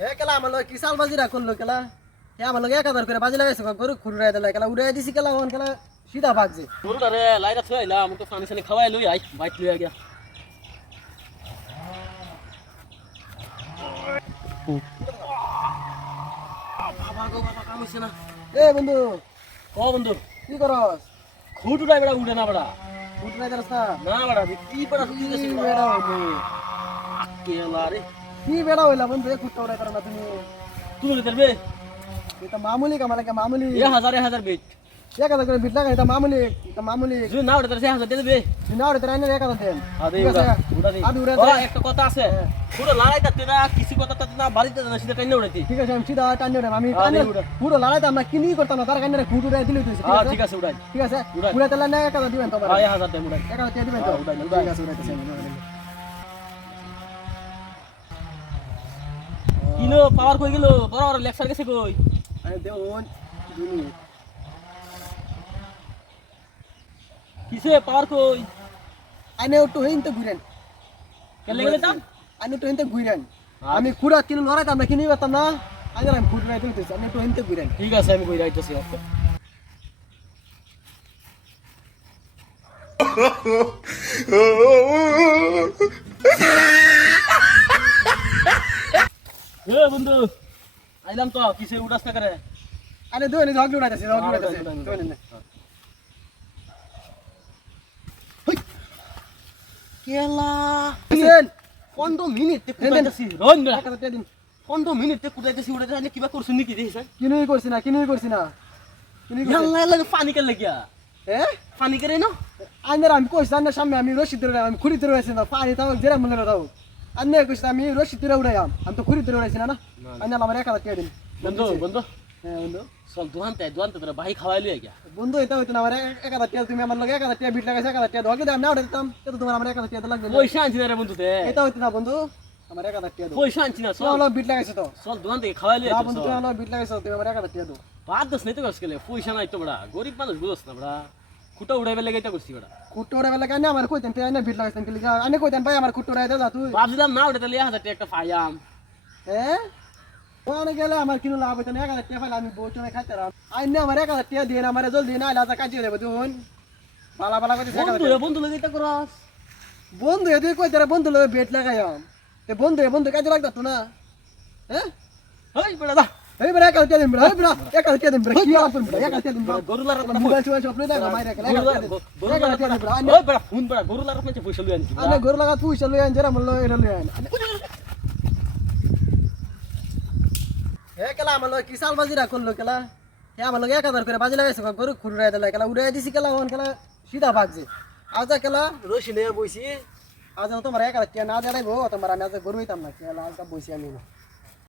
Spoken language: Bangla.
হে কেলা আমার কি সাল বাজিরা করল কেলা? হে আমার লগে এক হাজার করে বাজি লাগাইছে গরু খুঁড়াই দিলে কেলা উড়াই দিছি কেলা ওন কেলা সিধা ভাগছে। গরুটারে লাইরা থুই আইলাম আমি তো পানি সানি খাওয়াই লই আই বাইক লই গিয়া। বাবা গো বাবা কামিছে না। এ বন্ধু ও বন্ধু কি করস? খুঁট উঠাই বেড়া উঠে না বেড়া। খুঁড়াই দিলাস না? না বেড়া কি বেড়া কি বেড়া কেলা রে কি বেড়া হইলা বন্ধু এ খুঁড়টা উড়াই পারো না তুমি। তুমি লইতে পারবে এটা মামুলি কামালা কে মামুলি। এ হাজার এ হাজার বেট। এক হাজার করে বিট লাগা এটা মামুলি এটা মামুলি। যদি না উঠে তাহলে সে হাজার দিয়ে দেবে। দিনা ওরে তোরা এনে এক হাজার দেন। ঠিক আছে? উড়া দে আদে উড়া ও, দে। একটা কথা আছে। পুরো লড়াই করতে না কিছু কথা তাতে না বাড়িতে না সেটা টাইনে উড়াইতে। ঠিক আছে আমি সিধা টানি ওরে আমি আদে উড়া। পুরো লড়াইতাম না কিনি করতাম না তার কারণে খুঁট উড়াই দিলি তুই হ্যাঁ ঠিক আছে উড়াই। ঠিক আছে? উড়াই। উড়াই তাহলে না এক হাজার দিবেন তোমার। হ্যাঁ এক হাজার দেন উড়াই। এক হাজার টাকা দিবেন তো? হ্যাঁ। ঠিক আছে উড়াইতেছি আমি, কিলো পাওয়ার কই গেল? বড় বড় লেকচার গেছে কই? আরে দেখুন দুই মিনিট কিসে পাওয়ার কই? আইনে একটু হিনতে ঘুরেন। কেলে গেলে তা আইনে একটু হিনতে ঘুরেন। আমি খুঁড়া কিনে লড়াইতাম না কিনে পারতাম না। আগে আমি খুঁড় রাইতে দিতেছি আমি একটু হিনতে ঘুরেন। ঠিক আছে আমি কই রাইতেছি এ বন্ধু। আইলাম তো কিসে উড়াস না করে? আরে দুই মিনিট ঝগড়া উড়াইতেছি ঝগড়া হ্যাঁ, উড়াইতেছি। উড়াই, উড়াই, দুই মিনিট কেলা। দিন পনেরো মিনিট তে। কুদাইতেছি রন টাকা দিন। পনেরো মিনিট তে কুদাইতেছি উড়াইতে আইলে কিবা করছিস নাকি দেখিস কিনুই করছি না কিনুই করছি না। কিনুই করছি। লাগে পানি কেলে গিয়া? হ্যাঁ পানি করে না? আইনের আমি কইছি সামনে আমি রশি ধরে আমি খুঁড়ি ধরে রয়েছি না পানি তাও জেরা মনে দাও আইনে কইছি আমি রশি ধরে উড়াইয়াম আমি তো খুঁড়ি ধরে রয়েছি না না আইনে আমার এক হাজার দিন বন্ধু বন্ধু হ্যাঁ বন্ধু চল দোহানতে দোহানতে তোরা ভাই খাওয়াই লই গিয়া বন্ধু এটা হইতো না আমার এক- হাজার টাকা তুমি আমার লগে এক হাজার টাকা বিট লাগাইছে এক হাজার টাকা ধোকে আমি না উঠে দিতাম কিন্তু তোমার আমার এক হাজার টাকা লাগবে। পয়সা আনছি না রে বন্ধু তে এটা হইতো না বন্ধু আমার এক হাজার টাকা পয়সা আনছি না চল বিট লাগাইছো তো চল দোকান থেকে খাওয়াই না বন্ধু তুমি আমার বিট লাগাইছো তুমি আমার এক হাজার টাকা দাও বাদ দোস নাই তো গেলে পয়সা নাই তো বড়া গরিব মানুষ বুঝছ না বড়া খুঁটা উড়াইবে লেগে এটা করছি বড়া কুট্টো ওরা বেলা কেন? আমার কইতেন তুই আইনে বিট লাগাইছেন কি লিখা আইনে কইতেন ভাই আমার কুট্টো রাই দাও তুই। ভাবছিলাম না উঠে তাহলে হাজার একটা ওখানে গেলে আমার কিনো লাভ হইতো না এক হাজার টাকা আমি বউ চলে খাইতে রাম আইনে আমার এক হাজার টাকা দিয়ে না আমার জলদি না আইলে কাটিয়ে দেবো তুই বালা বালা করে বন্ধু বন্ধু লেগে এটা করাস বন্ধু এদিকে কই তারা বন্ধু লগে বেট লাগাইয়াম বন্ধু এ বন্ধু কাজে লাগতো না। এই বেড়া এক দিন বেড়া বেড়া এক দিন বেড়া কি আলাপ বেড়া এক দিন বেড়া। গরুলার কথা মোবাইল চুবাইল সব লই দেখা মাইরা এক টাকা দিন। বেড়া। ওই বড়া ফোন বড়া গরুলার কাছে পয়সা লই আনছি আইনে ঘর লাগা তুই চলে আইন মল্ল এরা লই আইন হে কেলা লগে কি সাল বাজিরা করল কেলা? হে আমার লগে এক হাজার করে বাজি লাগাইছে গরু খুঁড়াই দিলে কেলা উড়াই দিছি কেলা ওন কেলা সিধা ভাগছে। আজ কেলা রশি নিয়ে বইছি আজ তোমার এক হাজার না দেখাইবো তোমার আমি আজ গরু হইতাম না কেলা আজ বইছি আমি